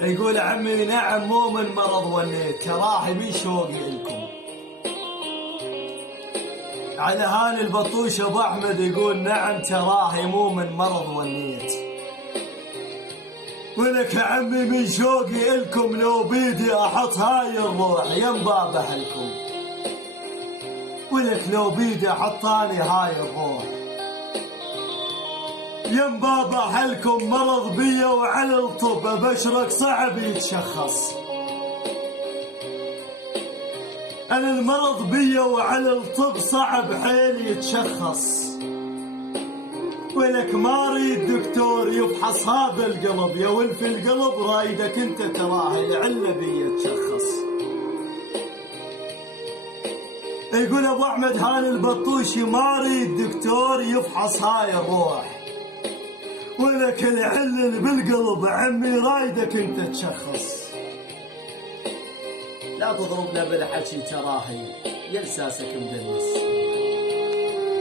يقول عمي نعم مو من مرض وليت، تراحي من شوقي لكم. على هاني البطوش ابو احمد يقول نعم تراحي مو من مرض وليت، ولك يا عمي من شوقي لكم لو بيدي احط هاي الروح ينبابح لكم، ولك لو بيدي احطاني هاي الروح ينبابح لكم. مرض بيا وعلى الطب ابشرك صعب يتشخص، انا المرض بيا وعلى الطب صعب حيل يتشخص، ولك ما اريد دكتور يفحص هذا القلب، يا ولف القلب رايدك انت تراه العله بيا تشخص. يقول ابو احمد هاني البطوشي ما اريد دكتور يفحص هاي الروح، ولك العله اللي بالقلب عمي رايدك انت تشخص. لا تضربنا بالحكي تراهي يا لساسك مدنس.